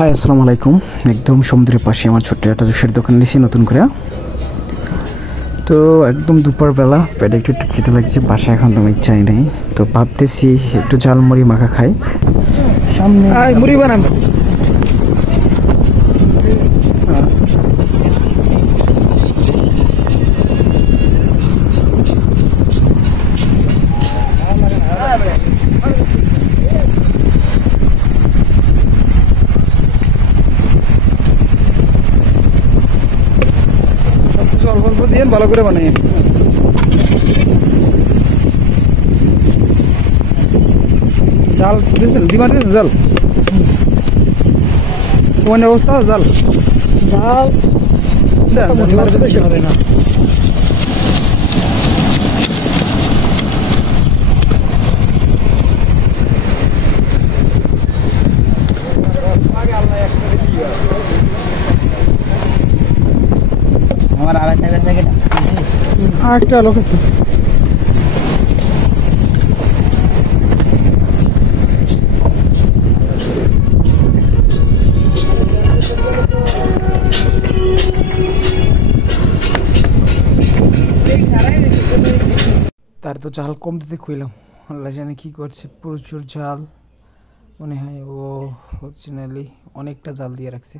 High আসসালামু আলাইকুম। একদম সমুদ্রের পাশে আমার ছোট্ট একটা জুসের দোকান নিয়েছি নতুন করে। তো একদম দুপুরবেলা পেটে একটু একটু খেতে লাগছে, বাসায় এখন তো ইচ্ছাই নেই। তো ভাবতেছি একটু ঝালমুড়ি মাখা খাই। সামনে মুড়ি বানান অল্প অল্প দিয়ে ভালো করে বানাই। জাল দিয়েছেন দিবার দিয়েছেন জাল কোন অবস্থা জাল জাল বেশি হবে না। আমার আরেকটা লোক আছে। তার তো জাল কম দিতে খুইলাম, আল্লাহ জানে কি করছে, প্রচুর জাল মনে হয়। ও অরিজিনালি অনেকটা জাল দিয়ে রাখছে।